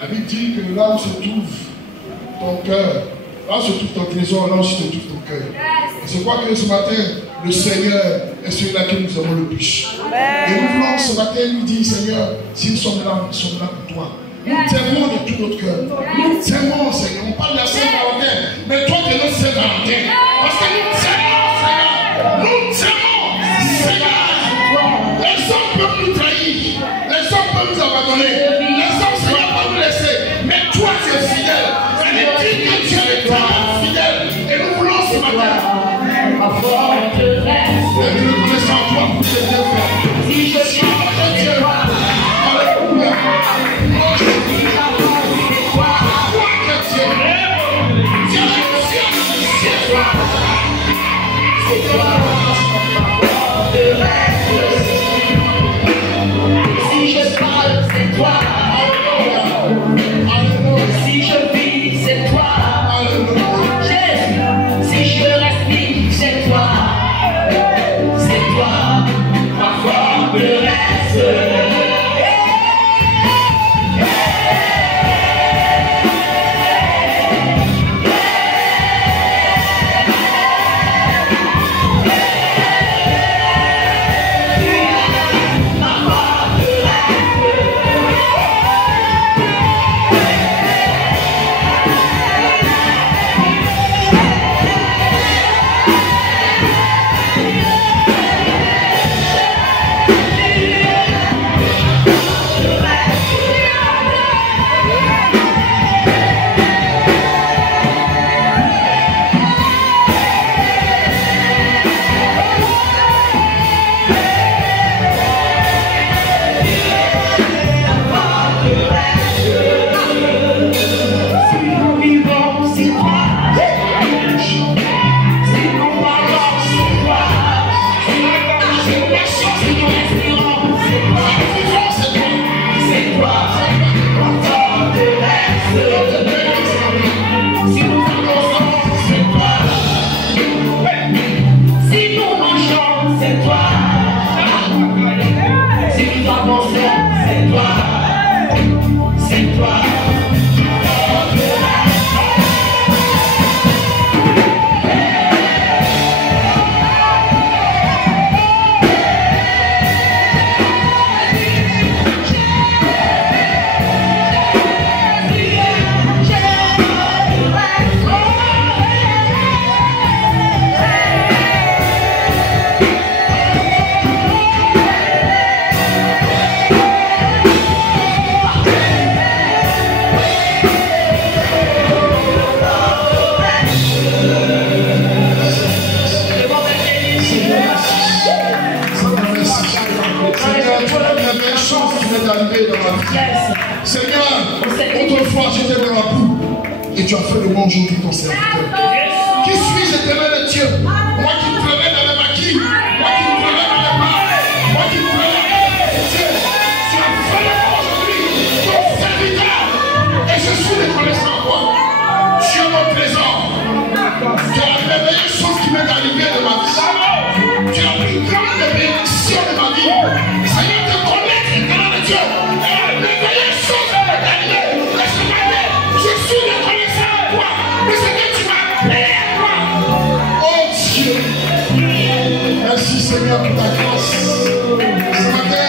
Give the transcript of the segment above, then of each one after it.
La Bible dit que là où se trouve ton cœur, là où se trouve ton trésor, là où se trouve ton cœur. Et je crois que ce matin, le Seigneur est celui-là que nous avons le plus. Et nous voulons ce matin lui dire, Seigneur, si nous sommes là pour toi. Nous t'aimons de tout notre cœur. Nous t'aimons, Seigneur. On parle de la Saint-Valentin, mais toi tu es notre Saint-Valentin. Parce que nous t'aimons, Seigneur. Nous t'aimons, Seigneur. Les hommes peuvent nous trahir. Les hommes peuvent nous abandonner. Les hommes, Seigneur, peuvent nous laisser. Mais toi, tu es fidèle. Elle dit que tu es l'éternel fidèle. Et nous voulons ce matin. Et nous reconnaissons en toi pour ce Dieu fait. Si je suis en Dieu, alléluia. Si je parle, c'est toi. Si je vis, c'est toi. Jésus, si je respire, c'est toi. C'est toi, ma forteresse. toi, j'étais dans la boue et tu as fait de moi aujourd'hui ton serviteur. Qui suis-je, éternel Dieu? Moi qui pleurais dans le maquis, moi qui pleurais dans les bars, moi qui pleurais dans les Dieu, tu as fait de moi aujourd'hui ton serviteur et je suis reconnaissant à toi. Tu es mon trésor. Tu es la merveilleuse chose qui m'est arrivée de ma vie. Tu es la plus grande bénédiction de ma vie. Seigneur, te connaître, éternel Dieu, est la merveilleuse chose qui m'est arrivée. Et ce matin, je suis reconnaissant à toi. Mais c'est que tu m'as appelé à toi. Oh Dieu. Merci Seigneur pour ta grâce. Ce matin,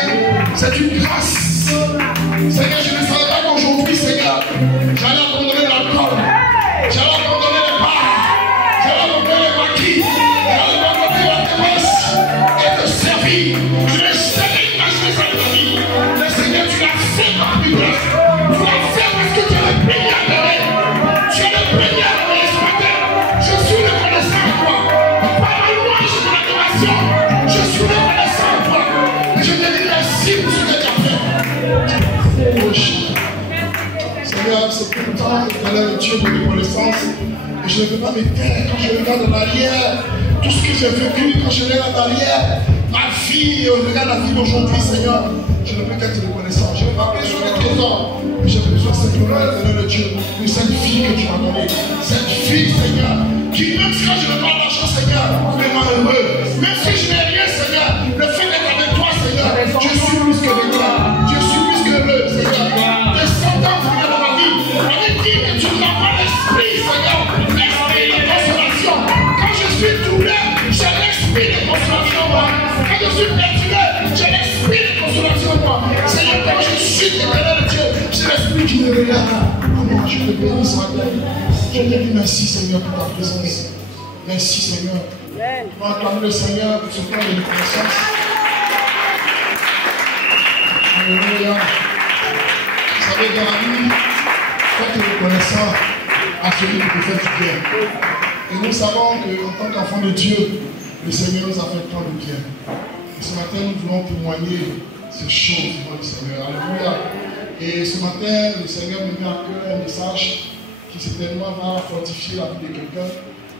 c'est une grâce. Seigneur, je ne savais pas qu'aujourd'hui, Seigneur, j'allais abandonner l'alcool. J'allais abandonner les bars. J'allais abandonner les maquis. J'allais abandonner la dépense. Et te servir. Je n'ai jamais imaginé ça de ma vie. Mais Seigneur, tu l'as fait par plus grâce. Tu l'as fait parce que tu es le premier à donner. Tu es le premier à donner ce matin. Je suis reconnaissant à toi. Par ma louange et mon adoration, je suis reconnaissant à toi. Et je te dis merci pour ce que tu as fait. Seigneur, c'est tout le temps, éternel Dieu, de reconnaissance. Et je ne veux pas me taire quand je regarde en arrière. Tout ce que j'ai vécu quand je regarde en arrière. Ma vie, regarde la vie d'aujourd'hui, Seigneur. Je ne peux qu'être reconnaissant. Je n'ai pas besoin de trésors. Mais j'ai besoin simplement, éternel Dieu, de cette vie que tu m'as donnée. Cette vie, Seigneur, qui, même si je n'ai pas d'argent, Seigneur, me rend heureux. Même si je n'ai rien, Seigneur, le fait d'être avec toi, Seigneur, je suis plus que heureux. Je suis plus que heureux, Seigneur. Descendant, Seigneur, dans ma vie. On est dit que tu n'as pas l'esprit, Seigneur. L'esprit de consolation. Quand je suis troublé, j'ai l'esprit de consolation, moi. Quand je suis perturbé, j'ai l'esprit de consolation, moi. Seigneur, quand je suis éternel Dieu, j'ai l'esprit qui me regarde. Comment je te bénis ce matin. Je te dis merci, Seigneur, pour ta présence. Merci, Seigneur. On va acclamer le Seigneur pour ce temps de reconnaissance. Alléluia. Vous savez, dans la vie, soyez reconnaissant à celui qui te fait du bien. Et nous savons qu'en tant qu'enfants de Dieu, le Seigneur nous a fait tant de bien. Et ce matin, nous voulons témoigner ces choses devant le Seigneur. Alléluia. Et ce matin, le Seigneur me met à cœur un message qui certainement va fortifier la vie de quelqu'un,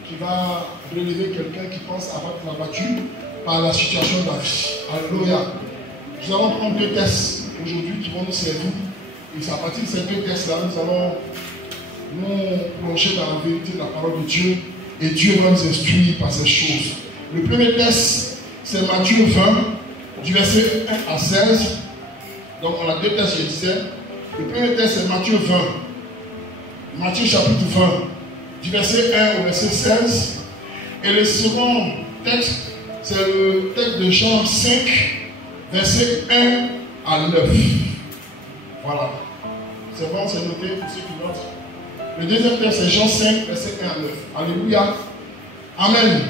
qui va relever quelqu'un qui pense avoir été abattu par la situation de la vie. Alléluia. Nous allons prendre deux tests aujourd'hui qui vont nous servir. Et c'est à partir de ces deux tests-là, nous allons nous plonger dans la vérité de la parole de Dieu. Et Dieu va nous instruire par ces choses. Le premier test, c'est Matthieu 20, du verset 1 à 16. Donc on a deux tests, je disais. Le premier test, c'est Matthieu 20. Matthieu chapitre 20, du verset 1 au verset 16. Et le second texte, c'est le texte de Jean 5, verset 1 à 9. Voilà. C'est bon, c'est noté pour ceux qui notent. Le deuxième texte, c'est Jean 5, verset 1 à 9. Alléluia. Amen.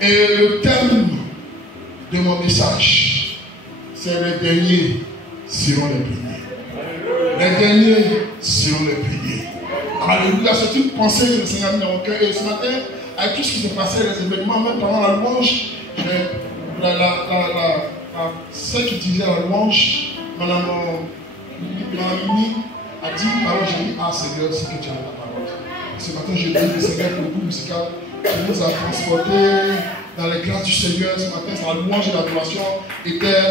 Et le thème de mon message, c'est les derniers seront les premiers. Les derniers seront les premiers. Alléluia. C'est une pensée que le Seigneur a mis dans mon cœur. Et ce matin, avec tout ce qui s'est passé, les événements, même pendant la louange, celle qui disait la louange, Madame Mimi, a dit, alors j'ai dit, ah Seigneur, c'est que tu as la parole. Ce matin, je dis, le Seigneur, pour le groupe musical, qui nous a transportés dans les grâces du Seigneur. Ce matin, sa louange et l'adoration était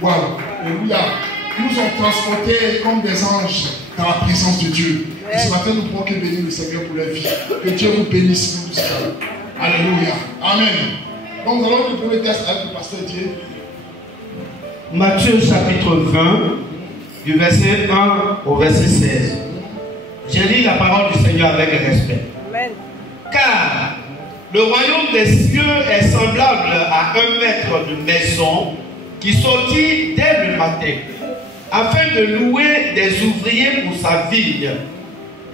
waouh. Alléluia. Ils nous ont transportés comme des anges dans la présence de Dieu. Et ce matin, nous pouvons que bénir le Seigneur pour leur vie. Que Dieu vous bénisse, nous musical. Alléluia. Amen. Donc, nous allons le premier test avec le pasteur Dieu. Matthieu chapitre 20, du verset 1 au verset 16. Je lis la parole du Seigneur avec respect. Amen. Car le royaume des cieux est semblable à un maître de maison qui sortit dès le matin, afin de louer des ouvriers pour sa vigne.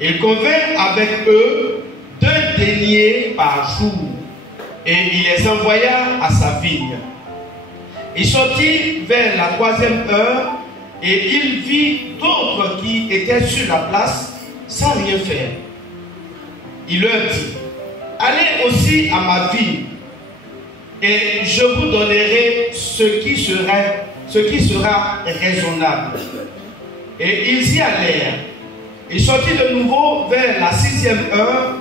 Il convint avec eux 2 deniers par jour, et il les envoya à sa vigne. Il sortit vers la 3e heure, et il vit d'autres qui étaient sur la place sans rien faire. Il leur dit, allez aussi à ma vigne, et je vous donnerai ce qui sera raisonnable. Et ils y allèrent. Il sortit de nouveau vers la 6e heure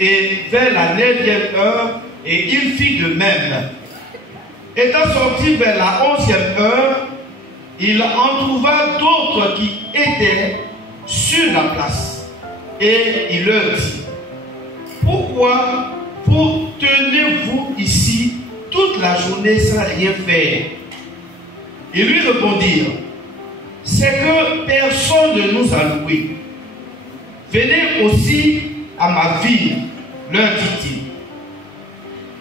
et vers la 9e heure, et il fit de même. Étant sorti vers la 11e heure, il en trouva d'autres qui étaient sur la place. Et il leur dit: pourquoi vous tenez-vous ici toute la journée sans rien faire? Ils lui répondirent: c'est que personne ne nous a loués. Venez aussi à ma ville, leur dit-il.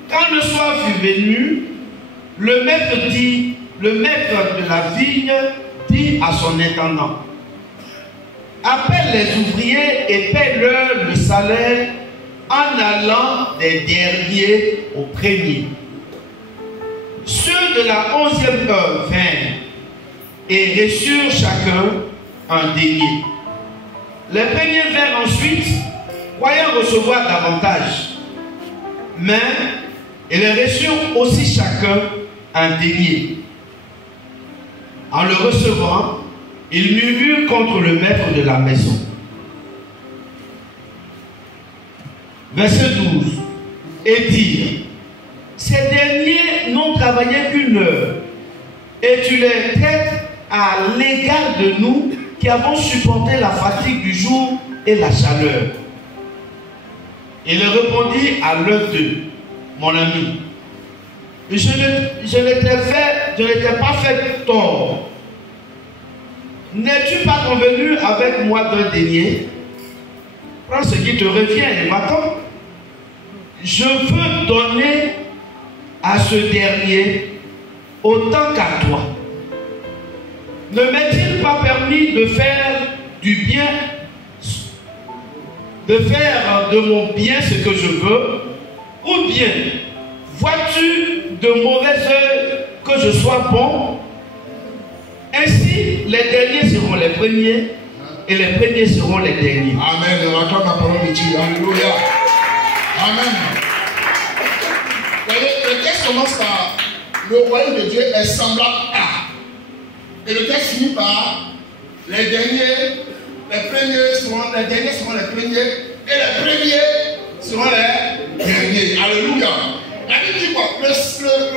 Quand le soir fut venu, le maître de la vigne dit à son intendant: appelle les ouvriers et paie-leur le salaire en allant des derniers aux premiers. Ceux de la 11e heure vinrent et reçurent chacun un denier. Les premiers vinrent ensuite, croyant recevoir davantage, mais ils reçurent aussi chacun un denier. En le recevant, ils murmurent contre le maître de la maison. Verset 12. Et dirent: ces derniers n'ont travaillé qu'une heure, et tu les traites à l'égard de nous qui avons supporté la fatigue du jour et la chaleur. Il répondit à l'un d'eux: mon ami, je ne t'ai pas fait tort. N'es-tu pas convenu avec moi d'un denier? Prends ce qui te revient et va-t'en. Je veux donner à ce dernier autant qu'à toi. Ne m'est-il pas permis de faire du bien, de faire de mon bien ce que je veux? Ou bien vois-tu de mauvais œil que je sois bon? Ainsi, les derniers seront les premiers et les premiers seront les derniers. Amen. On acclame la parole de Dieu. Alléluia. Amen. Vous voyez, le texte commence par: le royaume de Dieu est semblable à. Et le texte finit par: les derniers seront les premiers et les premiers seront les derniers. Alléluia. La Bible dit quoi? Le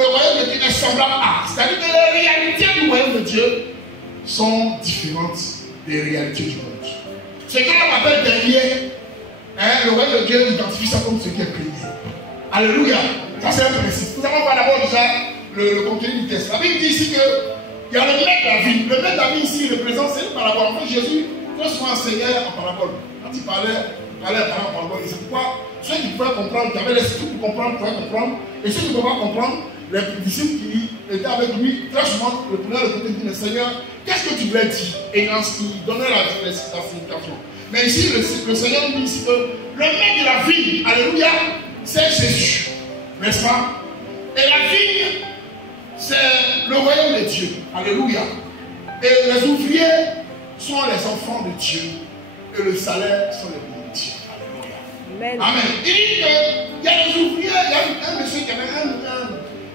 royaume de Dieu est semblable à. C'est-à-dire que les réalités du royaume de Dieu sont différentes des réalités du monde. Ce qu'on appelle dernier, le royaume de Dieu identifie ça comme ce qui est premier. Alléluia. Ça c'est un principe. Nous allons voir d'abord déjà le contenu du texte. La Bible dit ici qu'il y a le maître de la vie. Le maître de la vie ici représente, c'est une parabole. En fait, Jésus très souvent enseignait en parabole. Quand il parlait en parabole. Et c'est pourquoi ceux qui pouvaient comprendre, qui avaient l'esprit pour comprendre, pouvaient comprendre. Et ceux qui ne pouvaient pas comprendre, les disciples qui étaient avec lui, très souvent, le premier le côté dit: mais Seigneur, qu'est-ce que tu voulais dire? Et il donnait la signification. Mais ici, le Seigneur dit ici que le maître de la vie, alléluia, c'est Jésus. N'est-ce pas? Et la vie, c'est le royaume de Dieu. Alléluia. Et les ouvriers sont les enfants de Dieu. Et le salaire sont les bénis de Dieu. Alléluia. Amen. Amen. Il dit qu'il y a les ouvriers, il y a un monsieur qui avait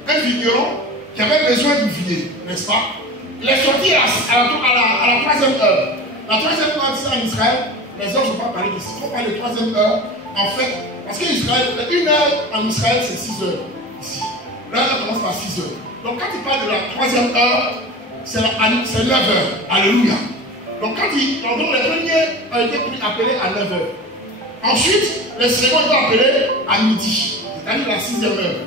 un vigneron qui avait besoin d'ouvriers, n'est-ce pas? Il est sorti à la 3e heure. La 3e heure, c'est en Israël, les heures ne sont pas pareilles ici. Il faut parler de 3e heure, en fait, parce qu'Israël, une heure en Israël, c'est 6 heures ici. L'heure commence par 6 heures. Donc quand il parle de la 3e heure, c'est 9 heures. Alléluia. Donc quand les premiers ont été appelés à 9 heures. Ensuite, les seconds sont appelés à midi, c'est-à-dire la 6e heure.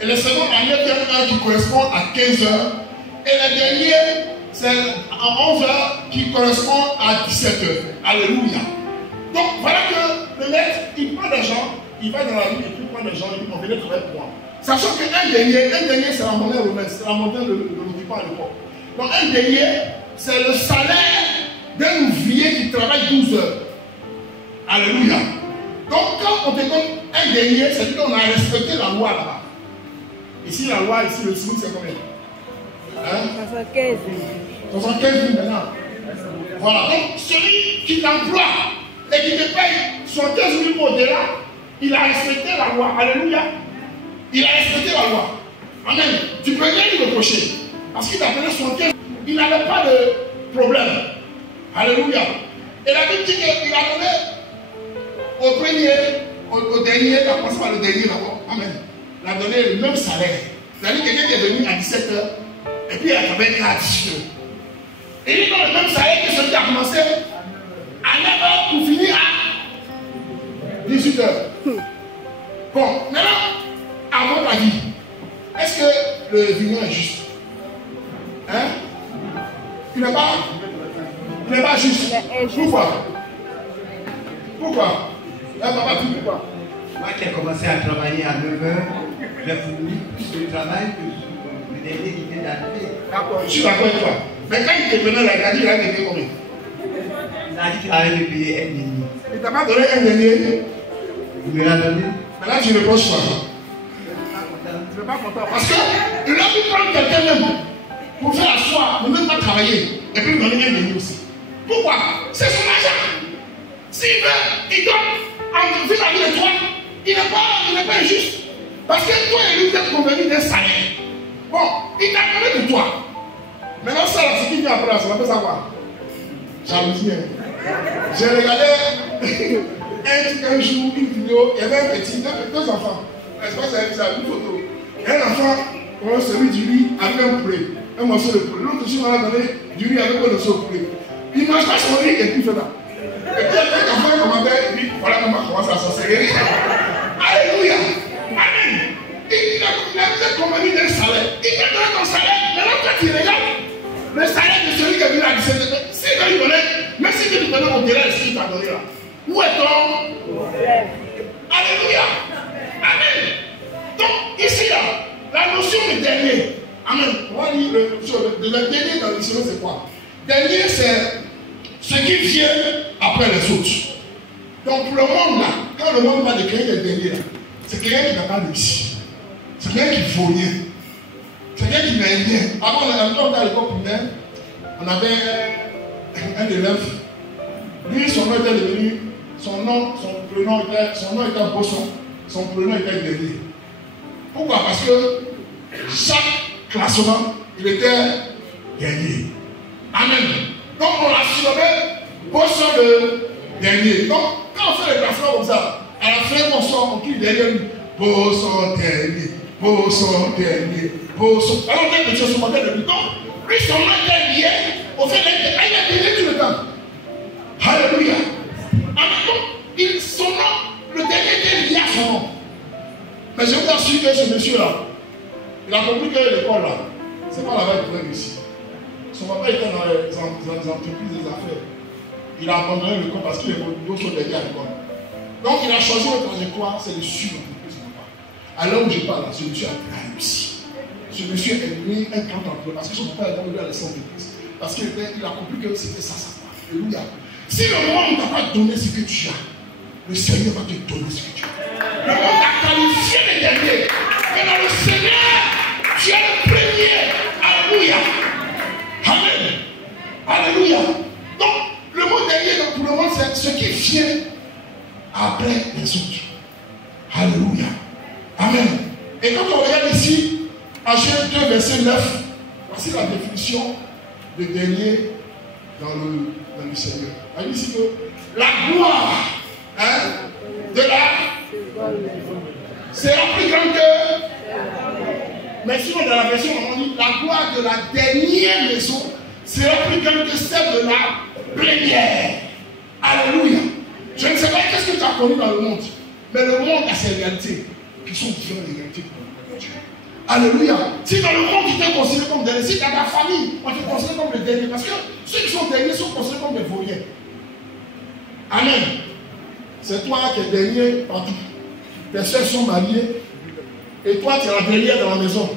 Et les seconds à 9e heure qui correspondent à 15 heures. Et les derniers, c'est à 11 heures qui correspondent à 17 heures. Alléluia. Donc voilà que le maître, il prend des gens, il va dans la rue et puis il prend des gens et puis on venait travailler pour moi. Sachant qu'un denier, c'est la monnaie romaine, c'est la monnaie de l'occupant à l'époque. Donc un denier, c'est le salaire d'un ouvrier qui travaille 12 heures. Alléluia. Donc quand on te donne un denier, c'est-à-dire qu'on a respecté la loi là-bas. Ici la loi, ici le SMIC c'est combien? 75 000 maintenant. Voilà. Donc celui qui t'emploie et qui te paye 75 000 au-delà, il a respecté la loi. Alléluia. Il a respecté la loi. Amen. Tu peux rien lui reprocher. Parce qu'il t'a payé 75 000. Il n'avait pas de problème. Alléluia. Et la Bible dit qu'il a donné au premier, au dernier, il a commencé par le dernier d'abord. Amen. Il a donné le même salaire. C'est-à-dire que quelqu'un qui est venu à 17h et puis il a travaillé à 18h. Et il donne le même salaire que celui qui a commencé à 9h pour finir à 18h. Bon, maintenant, à votre avis, est-ce que le vigneron est juste? Hein? Il n'est pas juste. Pourquoi? Pourquoi? Papa, pourquoi? Moi qui ai commencé à travailler à 9h, j'ai fourni plus de travail que le dernier qui vient d'arriver. D'accord, je suis d'accord avec toi. Mais quand il te venait là, il a dit qu'il a payé combien? Il a dit qu'il allait me payer un denier. Il ne t'a pas donné un denier? Il me l'a donné. Mais là, tu ne reproches pas. Tu n'es pas content. Parce qu'il a pu prendre quelqu'un même pour faire asseoir, ne même pas travailler, et puis donner un denier aussi. Pourquoi? C'est son argent. S'il veut, il donne en vis-à-vis de toi. Il n'est pas injuste. Parce que toi et lui, vous êtes convenus d'un salaire. Bon, il t'a donné de toi. Maintenant, ça, c'est qui vient après, ça va pas savoir. Jalousie. J'ai regardé un jour, une vidéo, il y avait un petit, deux enfants. Je pense que c'est une photo. Il y a un enfant, celui du riz avec un poulet, un morceau de poulet. L'autre aussi m'a donné du riz avec un morceau de poulet. Il mange pas son riz et puis il fait là. Et puis après, l'enfant commentait, il dit voilà comment commence à sorcellerie. Alléluia. Amen. Il a convenu d'un salaire. Il t'a donné ton salaire. Maintenant, quand tu regardes le salaire de celui qui est venu à 17 ans, s'il veut lui donner, même si tu lui donnes au-delà de ce qu'il t'a donné là, où est ton? Alléluia. Amen. Donc, ici là, la notion de dernier. Amen. On va dire le dernier dans le dictionnaire, c'est quoi? Dernier, c'est ce qui vient après les autres. Donc, pour le monde là, quand le monde va de quelqu'un qui est dernier là, c'est quelqu'un qui n'a pas réussi. C'est quelqu'un qui ne vaut rien. C'est quelqu'un qui n'a rien. Avant, on à l'époque primaire, on avait un élève. Lui, son nom était devenu, son nom était Bosson. Son prénom était dernier. Pourquoi? Parce que chaque classement, il était dernier. Amen. Donc, on l'a surnommé Bosson le dernier. Donc, quand on fait les classements comme ça, à la fin, on sort, on crie derrière lui. Bosson dernier. Bosson dernier. Bosson. Alors, on a des choses sur mon tête de lui. Donc, lui, son nom était lié au fait d'être dernier tout le temps. Alléluia. Amen. Donc, son nom, le dernier était lié à son nom. Mais je vous assure que ce monsieur-là, il a compris que l'école là, c'est pas là-bas qu'il pouvait réussir. Son papa était dans les entreprises, des affaires. Il a abandonné l'école parce qu'il est d'autres choses derrière à l'école. Donc il a choisi une trajectoire, c'est de suivre l'entreprise de son papa. À l'heure où je parle, ce monsieur a réussi. Ce monsieur est devenu un grand emploi parce que son papa est dans le laisser entreprise. Parce qu'il a compris que c'était ça sa part. Alléluia. Si le monde ne t'a pas donné ce que tu as, le Seigneur va te donner ce que tu as. Le monde t'a qualifié les derniers. Mais dans le Seigneur, tu es le premier. Alléluia. Amen. Alléluia. Donc, le mot dernier pour le monde, c'est ce qui vient après les autres. Alléluia. Amen. Et quand on regarde ici, à Genèse 2, verset 9, voici la définition de dernier dans le Seigneur. On dit ici que la gloire de la sera plus grande que. Mais sinon, dans la version, on dit la gloire de la dernière maison sera plus grande que celle de la première. Alléluia. Je ne sais pas qu'est-ce que tu as connu dans le monde, mais le monde a ses réalités qui sont différentes des réalités de Dieu. Alléluia. Si dans le monde tu t'es considéré comme dernier, si dans ta famille on te considère comme le dernier, parce que ceux qui sont derniers sont considérés comme des vauriens. Amen. C'est toi qui es dernier partout. Tes soeurs sont mariées et toi tu es la dernière dans la maison.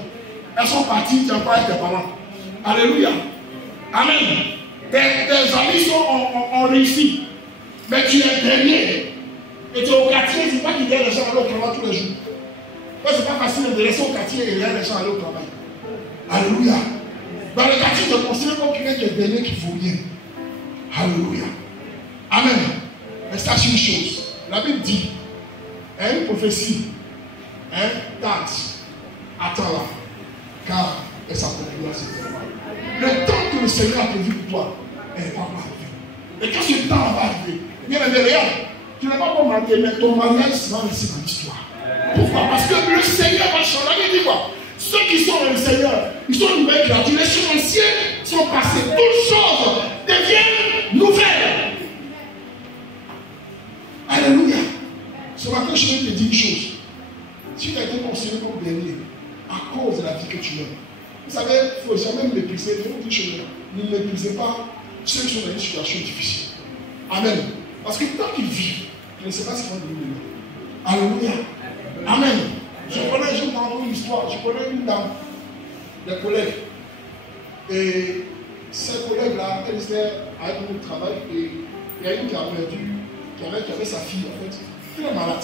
Elles sont parties, tu n'as pas avec tes parents. Alléluia. Amen. Tes amis ont réussi, mais tu es dernier. Et tu es au quartier, tu ne sais pas qu'il y a des gens à l'autre travail tous les jours. Ce n'est pas facile de laisser au quartier et il y a des gens à l'autre travail. Alléluia. Dans le quartier, tu te considères comme quelqu'un qui est dernier qui ne faut rien. Alléluia. Amen. Mais sache une chose. La Bible dit, une prophétie, date, attends-la, car elle s'accomplira. Le temps que le Seigneur a prévu pour toi, elle n'est pas arrivée. Et quand ce temps va arriver, bien aimé, regarde, tu n'as pas bon marié, mais ton mariage sera laissé dans l'histoire. Pourquoi? Parce que le Seigneur va changer. Il dit quoi? Ceux qui sont dans le Seigneur, ils sont une belle créature. Les choses anciennes sont passées. Toutes choses deviennent nouvelles. Alléluia. Ce matin, je vais te dire une chose. Si tu as été considéré comme dernier à cause de la vie que tu mènes, vous savez, il ne faut jamais mépriser. Ne méprisez pas ceux qui sont dans une situation difficile. Amen. Parce que tant qu'ils vivent, je ne sais pas ce qu'ils vont devenir. Alléluia. Amen. Je connais une histoire. Je connais une dame, des collègues. Et ces collègues-là, elles étaient avec nous au travail. Et il y a une qui avait sa fille, en fait, qui est malade.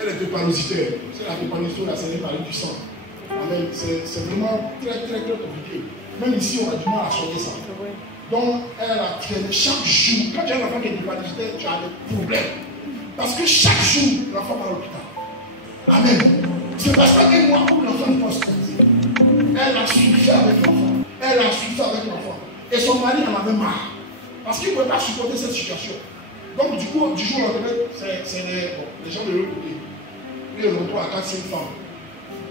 Elle est drépanocytaire. C'est la drépanocytose, la saline par du sang. Amen. C'est vraiment très, très, très compliqué. Même ici, on a du mal à sortir ça. Donc, elle a traîné chaque jour. Quand tu as un enfant qui est drépanocytaire, tu as des problèmes. Parce que chaque jour, l'enfant va à l'hôpital. Amen. C'est parce qu'un mois où l'enfant n'est pas hospitalisé. Elle a souffert avec l'enfant. Elle a souffert avec l'enfant. Et son mari en avait marre. Parce qu'il ne pouvait pas supporter cette situation. Donc, du coup, du jour au lendemain, c'est les gens de l'autre côté. Lui, il retrouve à 4-5 femmes.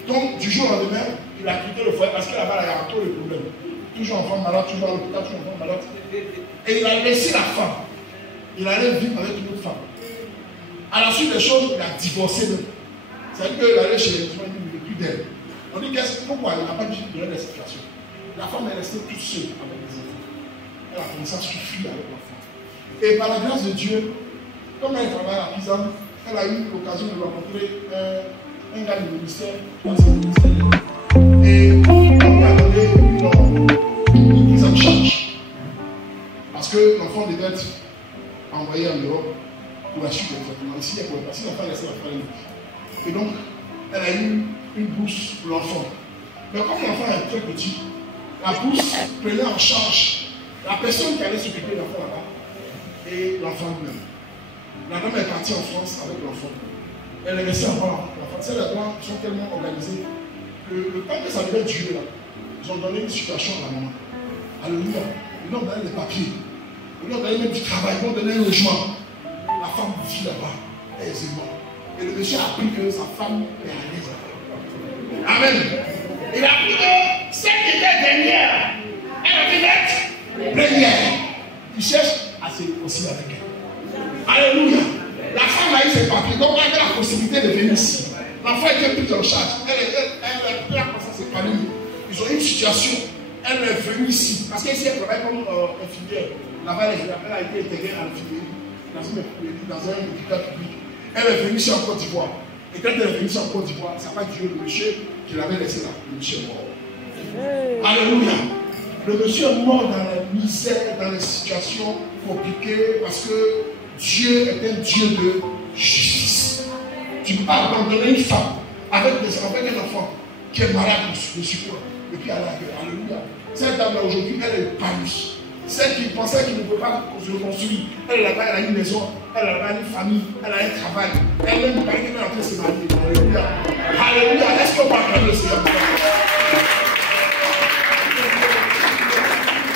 Donc, du jour au lendemain, il a quitté le foyer parce que là-bas, il y a trop de problèmes. Toujours enfant malade, toujours à l'hôpital, toujours enfant malade. Et il a laissé la femme. Il allait vivre avec une autre femme. À la suite des choses, il a divorcé d'eux. C'est-à-dire qu'il allait chez les gens, il ne voulait plus d'elle. On dit pourquoi il n'a pas dit de la situation. La femme est restée toute seule avec les enfants. Elle a commencé à souffrir avec l'enfant. Et par la grâce de Dieu, comme elle travaille à Pisa, elle a eu l'occasion de rencontrer un gars du ministère. Et on lui a donné une prise en charge. Parce que l'enfant devait être envoyé en Europe pour la suite des traitements. Ici, elle ne pouvait pas. Si l'enfant restait la famille. Et donc, elle a eu une bourse pour l'enfant. Mais comme l'enfant est très petit, la bourse prenait en charge la personne qui allait s'occuper de l'enfant là-bas et l'enfant lui-même. La dame est partie en France avec l'enfant. Elle est restée avant l'enfant. Ces gens sont tellement organisés que le temps que ça devait durer là, ils ont donné une situation à la maman. Alléluia. Ils lui ont donné des papiers. Ils lui ont donné même du travail. Ils lui ont donné un logement. La femme vit là-bas aisément. Et le monsieur a appris que sa femme est à l'aise. Amen. Il a appris que celle qui était dernière, elle a dû être première. Il cherche à se réconcilier avec elle. Alléluia. La femme a eu ses papiers, donc elle a la possibilité de venir ici. L'enfant était pris en charge. Elle a commencé à se calmer. Ils ont eu une situation. Elle est venue ici. Parce qu'ici, elle travaille comme infirmière. Là-bas, elle a été intégrée à l'infirmerie, dans un hôpital public. Elle est venue ici en Côte d'Ivoire. Et quand elle est venue ici en Côte d'Ivoire, ça n'a pas duré le monsieur qui l'avait laissé là. Le monsieur est mort. Alléluia. Le monsieur est mort dans la misère, dans les situations compliquées, parce que Dieu est un Dieu de justice. Tu ne peux pas abandonner une femme avec un enfant qui est malade de support. Et puis elle a gueule. Alléluia. Cette dame-là aujourd'hui, elle est épanouie. Celle qui pensait qu'il ne pouvait pas se reconstruire, elle a une maison, elle a une famille, elle a un travail. Elle-même, elle est en train de se marier. Alléluia. Alléluia. Est-ce qu'on va acclamer le Seigneur?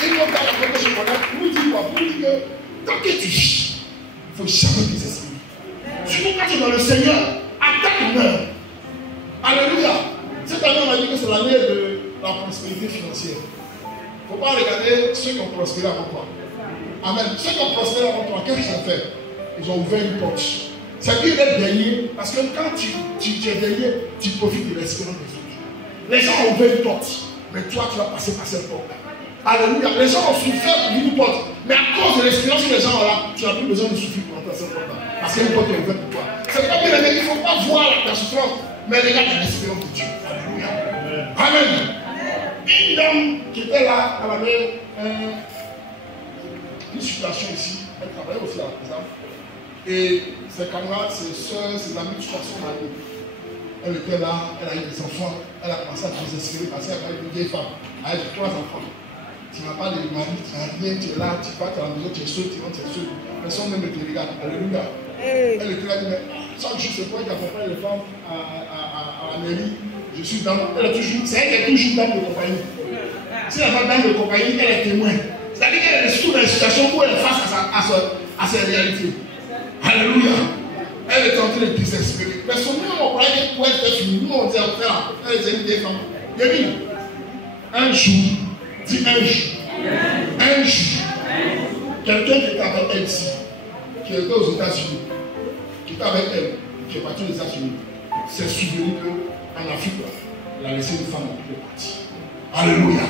Il faut faire la protection. Vous dites quoi? Vous dites que tant que tu vis, il ne faut jamais désespérer. Surtout quand tu es dans le Seigneur, attaque meurt. Alléluia. Cette année, on a dit que c'est l'année de la prospérité financière. Il ne faut pas regarder ceux qui ont prospéré avant toi. Amen. Ceux qui ont prospéré avant toi, qu'est-ce qu'ils ont fait? Ils ont ouvert une porte. C'est dire d'être dernier, parce que quand tu es dernier, tu profites de l'espérance des autres. Les gens ont ouvert une porte, mais toi, tu vas passer par cette porte. Alléluia. Les gens ont souffert pour une porte, mais à cause de l'expérience que les gens ont là, tu n'as plus besoin de souffrir pour entrer à cette porte. Parce qu'il y a une porte qui est ouverte pour toi. C'est pas bien, il ne faut pas voir ta souffrance, mais regarde l'espérance de Dieu. Alléluia. Amen. Une dame qui était là, elle avait une situation ici, elle travaillait aussi à la prison. Et ses camarades, ses soeurs, ses amis, tout ça sont mariés. Elle était là, elle a eu des enfants, elle a commencé à désespérer parce qu'elle avait une vieille femme, elle a eu 3 enfants. Tu n'as pas de mari, tu n'as rien, tu es là, tu pars à la maison, tu es seul, tu rentres, tu es seul. Personne même ne te regarde. Alléluia. Elle était là, mais chaque jour, c'est quoi qui accompagne les femmes à la mairie. Je suis dans. Elle est toujours. C'est elle qui est toujours dame de compagnie. Si elle n'est pas dame de compagnie, elle est témoin. C'est-à-dire C'est-à-dire qu'elle est surtout dans une situation où elle est face à ses réalités. Alléluia. Elle est en train de désespérer. Mais son nom, on croyait qu'elle pouvait être finie. Nous, on dit, elle est des femmes. Il y a dit, un jour, dis un jour. Un jour. Quelqu'un qui est avec elle ici, qui était aux États-Unis, qui était avec elle, qui est parti aux États-Unis, s'est souvenu qu'en Afrique, il a laissé une femme en plus partie. Alléluia.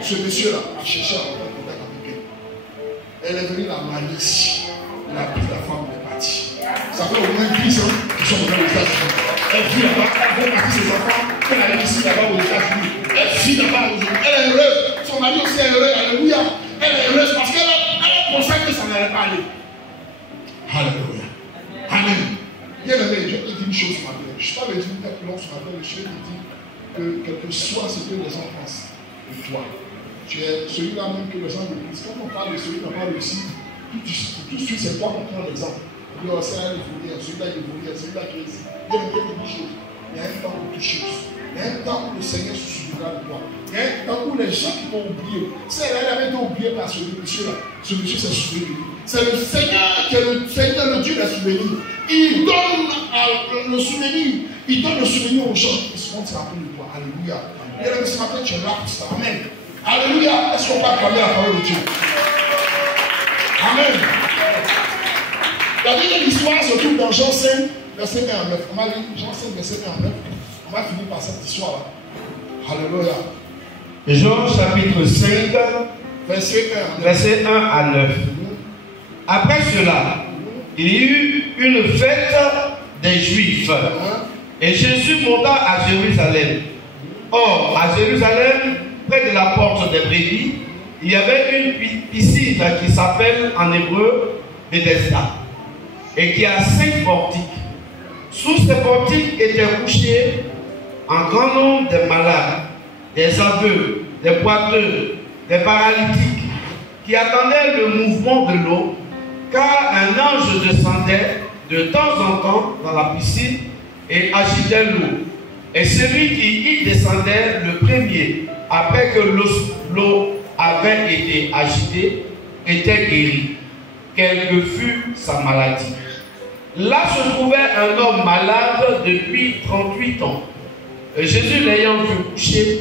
Ce monsieur-là a cherché à avoir contact avec elle. Elle est venue la marier ici. Il a pris la femme de partie. Ça fait au moins 10 ans qu'ils sont venus aux États-Unis. Elle vit là-bas, elle fait partie de ses enfants, elle a ici là-bas aux États-Unis. Elle vit là-bas aujourd'hui. Elle est heureuse. Son mari aussi est heureux. Alléluia. Elle est heureuse parce qu'elle pensait que ça n'allait pas aller. Alléluia. Amen. Bien aimé, je te dis une chose ce matin. Je ne suis pas le dire plus long ce matin, mais je vais te dire que quel que soit ce que les gens pensent de toi, tu es celui-là même que les gens me disent. Quand on parle de celui qui n'a pas réussi, tout de suite c'est toi qui prends l'exemple. On dit, oh, c'est un évolué, celui-là il évolue, celui-là qui est ici. Il y a une chose. Il y a un temps pour toutes choses. Il y a un temps où le Seigneur se souviendra de toi. Il y a un temps où les gens qui t'ont oublié, c'est elle avait été oubliée par ce monsieur-là. Ce monsieur s'est souvenu de lui. C'est le Seigneur qui est le Seigneur, le Dieu des souvenirs. Il donne le souvenir. Il donne le souvenir aux gens qui se font se rappeler de toi. Alléluia. Et ce matin, tu es là pour ça. Amen. Alléluia. Est-ce qu'on peut acclamer la parole de Dieu? Amen. La deuxième histoire se trouve dans Jean 5, verset 1 à 9. On va lire Jean 5, verset 1 à 9. On va finir par cette histoire-là. Alléluia. Jean chapitre 5, verset 1 à 9. Après cela, il y eut une fête des Juifs. Et Jésus monta à Jérusalem. Or, à Jérusalem, près de la porte des brebis, il y avait une piscine qui s'appelle en hébreu Bethesda et qui a 5 portiques. Sous ces portiques étaient couchés un grand nombre de malades, des aveugles, des boiteux, des paralytiques, qui attendaient le mouvement de l'eau, car un ange descendait de temps en temps dans la piscine et agitait l'eau. Et celui qui y descendait le premier, après que l'eau avait été agitée, était guéri, quelle que fût sa maladie. Là se trouvait un homme malade depuis 38 ans. Et Jésus l'ayant vu coucher,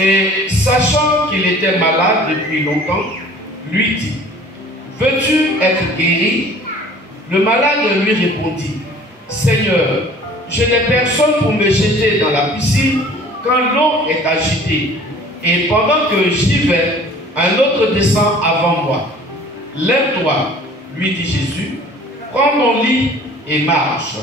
et sachant qu'il était malade depuis longtemps, lui dit, « Veux-tu être guéri ?» Le malade lui répondit, « Seigneur, je n'ai personne pour me jeter dans la piscine quand l'eau est agitée. Et pendant que j'y vais, un autre descend avant moi. Lève-toi, lui dit Jésus, prends ton lit et marche. »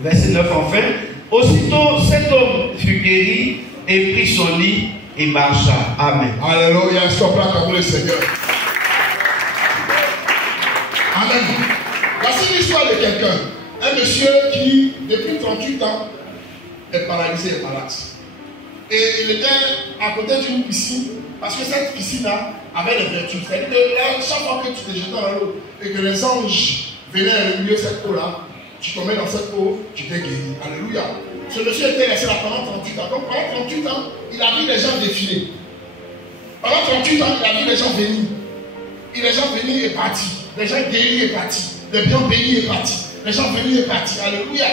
Verset 9 enfin. Aussitôt cet homme fut guéri et prit son lit et marcha. Amen. Alléluia. Stop là comme le Seigneur. Amen. Voici l'histoire de quelqu'un. Un monsieur qui, depuis 38 ans, est paralysé et malade. Et il était à côté d'une piscine, parce que cette piscine-là avait des vertus. C'est-à-dire que chaque fois que tu te jetais dans l'eau et que les anges venaient remuer cette eau-là, tu tombais dans cette eau, tu t'es guéri. Alléluia. Ce monsieur était resté là pendant 38 ans. Donc pendant 38 ans, il a vu les gens défiler. Pendant 38 ans, il a vu les gens venir. Et les gens venir et partir. Les gens guéris et partir. Les bien bénis et partir. Les gens venus et partis. Alléluia.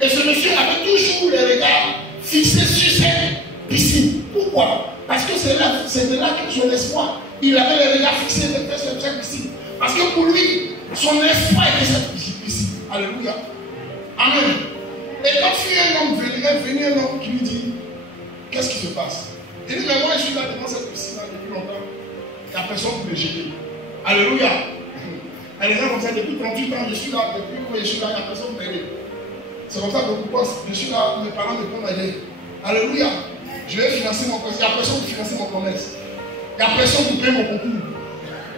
Et ce monsieur avait toujours les regards fixés sur cette piscine. Pourquoi? Parce que c'est de là que son espoir. Il avait les regards fixés sur cette piscine. Parce que pour lui, son espoir était cette piscine. Alléluia. Amen. Et quand un homme venu un homme qui lui dit, qu'est-ce qui se passe? Il dit, mais moi je suis là devant cette piscine-là depuis longtemps. Il n'y a personne pour me jeter. Alléluia. Elle est là comme ça depuis 38 ans, je suis là, depuis que je suis là, il n'y a personne pour m'aider. C'est comme ça que beaucoup pensent, je suis là, mes parents me prennent m'aider. Alléluia. Je vais financer mon commerce. Il n'y a personne pour financer mon commerce. Il n'y a personne pour payer mon concours.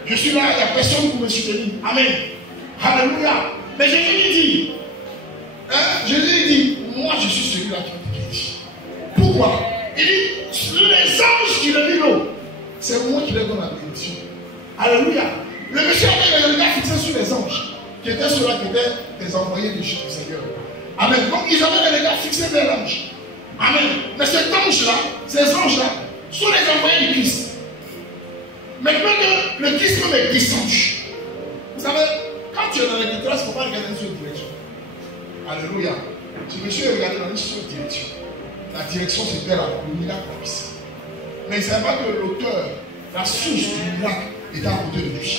Je suis là, il n'y a personne pour me soutenir. Amen. Alléluia. Mais Jésus lui dit, Jésus lui dit, moi je suis celui-là qui a guéri. Pourquoi? Il dit, les anges qui le l'eau, c'est moi qui leur donne la bénédiction. Alléluia. Le monsieur avait le regard fixé sur les anges, qui étaient ceux-là qui étaient les envoyés du Seigneur. Amen. Donc ils avaient le regard fixé vers l'ange. Amen. Mais cet ange-là, ces anges-là, sont les envoyés du Christ. Maintenant que le Christ même est descendu, vous savez, quand tu es dans la détresse, il ne faut pas regarder dans une seule direction. Alléluia. Je me suis regardé dans une seule direction. La direction, c'était là, le miracle ici. Mais il ne savait pas que l'auteur, la source du miracle, était à côté de lui.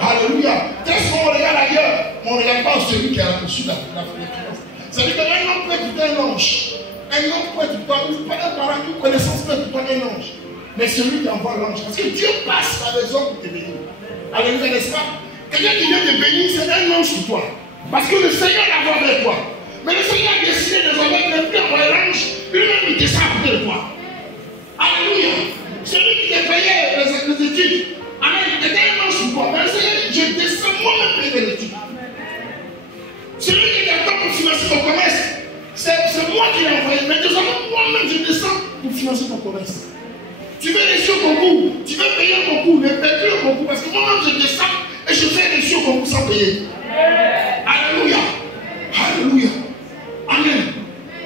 Alléluia. Dès qu'on regarde ailleurs, on ne regarde pas celui qui a reçu la fréquence. C'est-à-dire qu'un homme peut écouter un ange. Un homme peut écouter un parent, une connaissance peut écouter un ange. Mais celui qui envoie l'ange. Parce que Dieu passe par les hommes pour te bénir. Alléluia, n'est-ce pas? Quelqu'un qui vient te bénir, c'est un ange sur toi. Parce que le Seigneur l'a vu avec toi. Mais le Seigneur a décidé désormais de ne plus envoyer l'ange. Lui-même, il descend à côté de toi. Alléluia. Celui qui t'a payé les études. Amen. Il était un ange sur toi. Mais le Seigneur, je descends moi-même payer les études. Celui qui t'attend pour financer ton commerce, c'est moi qui l'ai envoyé. Mais désormais, moi-même, je descends pour financer ton commerce. Tu veux réussir au concours, tu veux payer un concours, ne paye plus le concours parce que moi-même je descends et je fais réussir au concours sans payer. Alléluia. Alléluia. Amen.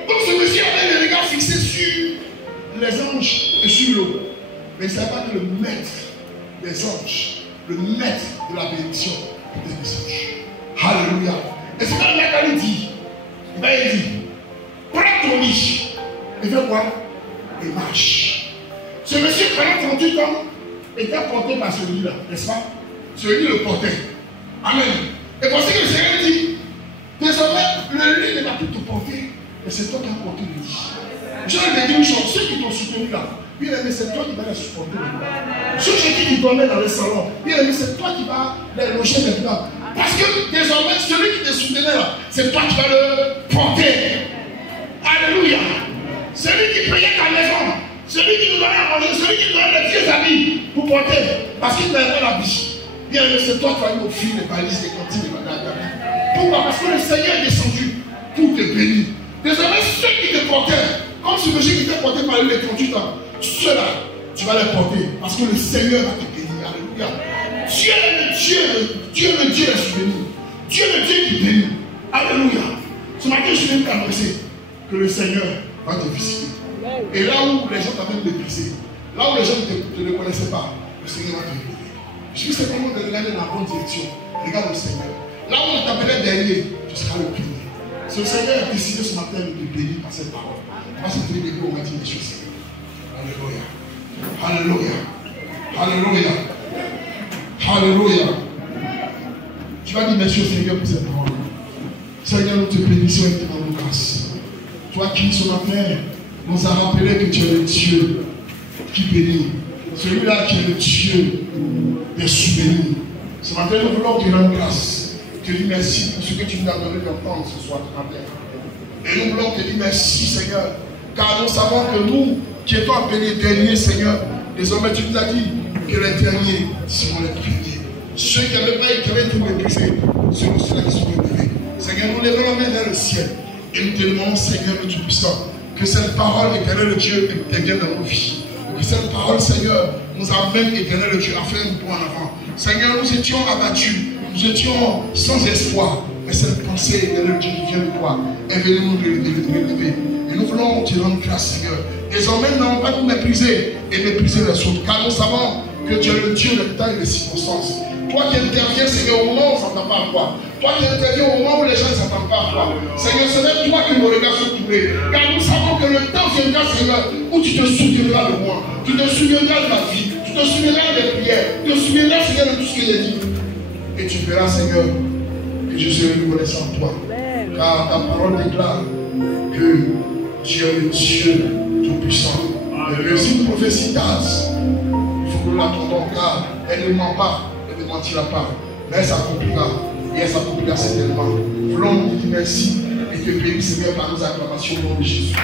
Donc ce monsieur avait le regard fixé sur les anges et sur l'eau. Mais il ne savait pas que le maître des anges, le maître de la bénédiction, était des anges. Alléluia. Et c'est quand le maître lui dit, il dit, prends ton lit et fais quoi? Et marche. Ce monsieur, pendant 38 ans, était porté par celui-là, n'est-ce pas? Celui le portait. Amen. Et voici que le Seigneur dit, désormais, le lit ne va plus te porter, mais c'est toi qui as porté le lit. Je vais te dire une chose, ceux qui t'ont soutenu là, bien aimé, c'est toi qui vas les supporter maintenant. Ceux qui dormaient dans le salon, bien aimé, c'est toi qui vas les loger maintenant. Parce que désormais, celui qui te soutenait là, c'est toi qui vas le porter. Alléluia. Celui qui payait ta maison, celui qui nous donnait à manger, celui qui nous donnait les vieux habits pour porter, parce qu'il n'avait pas l'habit. Bien, c'est toi qui vas lui offrir les valises, les cantines, les bagages. Pourquoi? Parce que le Seigneur est descendu pour te bénir. Désormais, ceux qui te portaient, comme ce monsieur qui t'est porté par lui les 38 ans, ceux-là, tu vas les porter. Parce que le Seigneur va te bénir. Alléluia. Dieu est le Dieu est souverain. Dieu est le Dieu qui bénit. Alléluia. Ce matin, je viens t'annoncer que le Seigneur va te visiter. Et là où les gens t'avaient méprisé, là où les gens ne te connaissaient pas, le Seigneur va te bénir. Je suis simplement de regarder dans la bonne direction. Regarde le Seigneur. Là où on t'appelait dernier, tu seras le premier. Si le Seigneur a décidé ce matin de te bénir par cette parole, on va se tenir debout, on va dire des choses. Alléluia. Alléluia. Alléluia. Alléluia. Tu vas dire merci au Seigneur pour cette parole. Seigneur, nous te bénissons et te rendons grâce. Toi qui ce matin nous a rappelé que tu es le Dieu qui bénit. Celui-là qui est le Dieu des souvenirs. Ce matin, nous voulons te rendre grâce. Te dire merci pour ce que tu nous as donné d'entendre ce soir matin. Et nous voulons te dire merci, Seigneur. Car nous savons que nous, qui étions appelés derniers, Seigneur, désormais tu nous as dit que les derniers seront les premiers. Ceux qui n'avaient pas été méprisés seront ceux-là qui sont élevés. Seigneur, nous lèvons la main vers le ciel. Et nous te demandons, Seigneur, le Tout-Puissant, que cette parole, éternel Dieu, intervienne dans nos vies. Que cette parole, Seigneur, nous amène, éternel Dieu, à faire un point en avant. Seigneur, nous étions abattus, nous étions sans espoir. Mais cette pensée, éternel Dieu, qui vient de toi, est venue nous relever. Et nous voulons te rendre grâce, Seigneur. Désormais, nous n'allons pas nous mépriser et mépriser les autres. Car nous savons que tu es le Dieu des temps et des circonstances. Toi qui interviens, Seigneur, au moment où on ne s'entend pas à toi. Toi qui interviens au moment où les gens ne s'entendent pas à toi. Seigneur, c'est même toi que nos regards sont tournés. Car nous savons que le temps viendra, Seigneur, où tu te souviendras de moi. Tu te souviendras de ma vie. Tu te souviendras des prières. Tu te souviendras, Seigneur, de tout ce que j'ai dit. Et tu verras, Seigneur, que je serai reconnaissant en toi. Car ta parole déclare que tu es le Dieu tout-puissant. Et que si une prophétie date, il faut que nous l'attendons, car elle ne ment pas. Ne mentira pas, mais elle s'accomplira et elle s'accomplira certainement. Voulons nous dire merci et te bénir, Seigneur, par nos acclamations au nom de Jésus.